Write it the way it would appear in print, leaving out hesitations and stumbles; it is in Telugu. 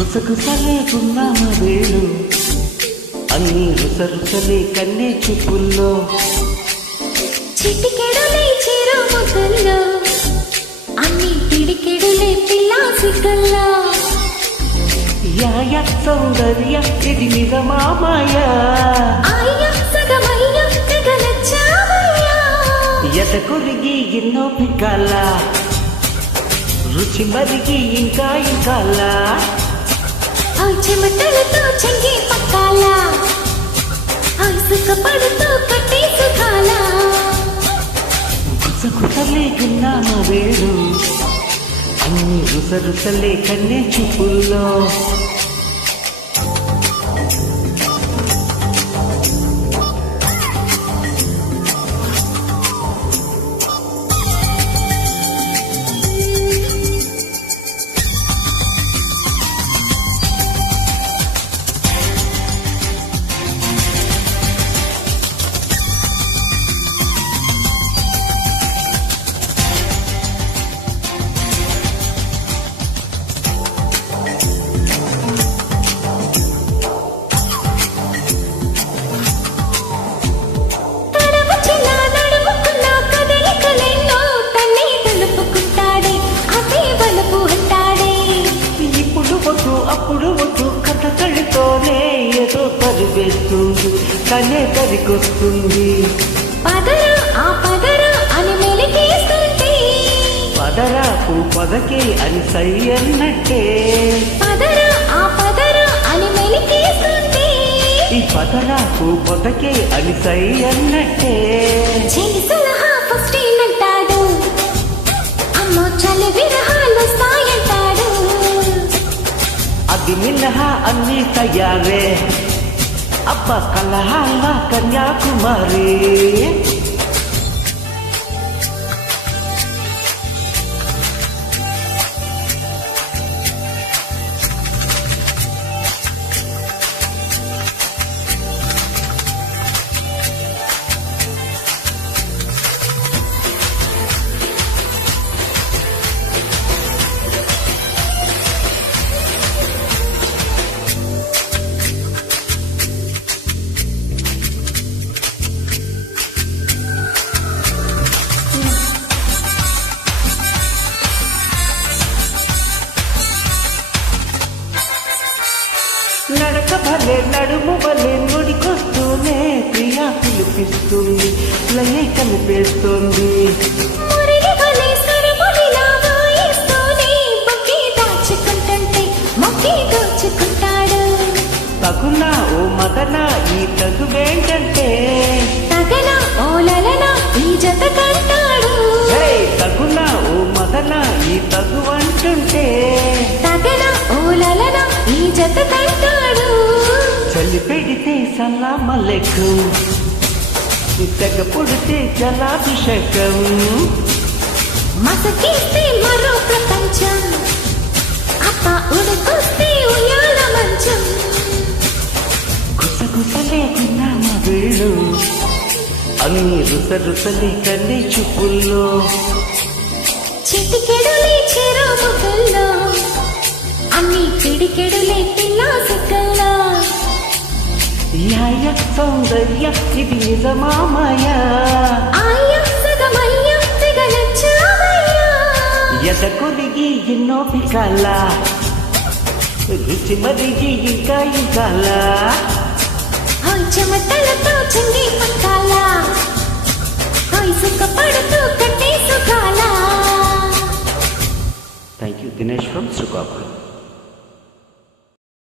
గుసగుసలేకున్నామ వేళు అన్ని రుసరుసలే కన్నే చూపుల్లో చిటికెడులే చెరు ముద్దల్లో అన్ని పిడికెడులే పిల్లాసికల్లో యాయ సౌందర్య ఇది నిజమామయ అయ్య సగమయ్య తెగలచ్చామయ్య ఎద కొరిగి ఎన్నో పికాల రుచి మరిగి ఇంకా ఇంకాలా చెమటలతో చెంగి పక్కాల సుఖపడుతూ కట్టే సుఖాల గుసగుసలేకున్నామ వేళు అన్ని రుసరుసలే కన్నే చూపుల్లో అప్పుడు వద్దు కథకళితోనే ఏదో పరివేస్తుంది తనే తరికొస్తుంది పదరా ఆ పదరా అని మెలికేస్తుంది పదరాకు పదకే అని సై అన్నట్టే పదరా ఆ పదరా అని మెలికేస్తుంది ఈ పదరాకు పదకే అని సై అన్నట్టే చెలి సలహా ఫస్ట్ అంటాడు అమ్మో చలి విరహాలు వస్తాయంటాడు అది మినహా అన్ని తయారే అబ్బ కలహాల కన్యాకుమారి నడక భలే నడుము భలే నుడికొస్తూనే ప్రియా పిలిపిస్తుంది లయ కలిపేస్తుంది మురిడి భలే సరముడిలా వాయిస్తూనే బొక్కి దాచుకుంటుంటే మొక్కి దోచుకుంటాడు తగునా ఓ మదనా ఈ తగువేంటంటే తగన ఓ లలన ఈ జత కంటాడు తగునా ఓ మదనా ఈ తగువంటుంటే తగన ఓ లలన ఈ జత కంటాడు చలి పెడితే సలామలేకుం తెగ పొడితే జలాభిషేకం మసకేస్తే మరో ప్రపంచం అప్ప ఉడుకొస్తే ఉయ్యాల మంచం గుసగుసలేకున్నామ వేళు అన్ని రుసరుసలే కన్నే చూపుల్లో చిటికెడులే చెరు ముద్దల్లో అన్ని పిడికెడులే పిల్లాసికల్లో యాయ సౌందర్య ఇది నిజమామయ అయ్య సగమయ్య తెగలచ్చామయ్య ఎద కొలిగి ఎన్నో పికాల రుచి మరిగి ఇంకా ఇంకాలా చెమటలతో చెంగి పక్కాల సుఖపడుతూ కట్టే సుఖాల thank you Dinesh from Srikakulam.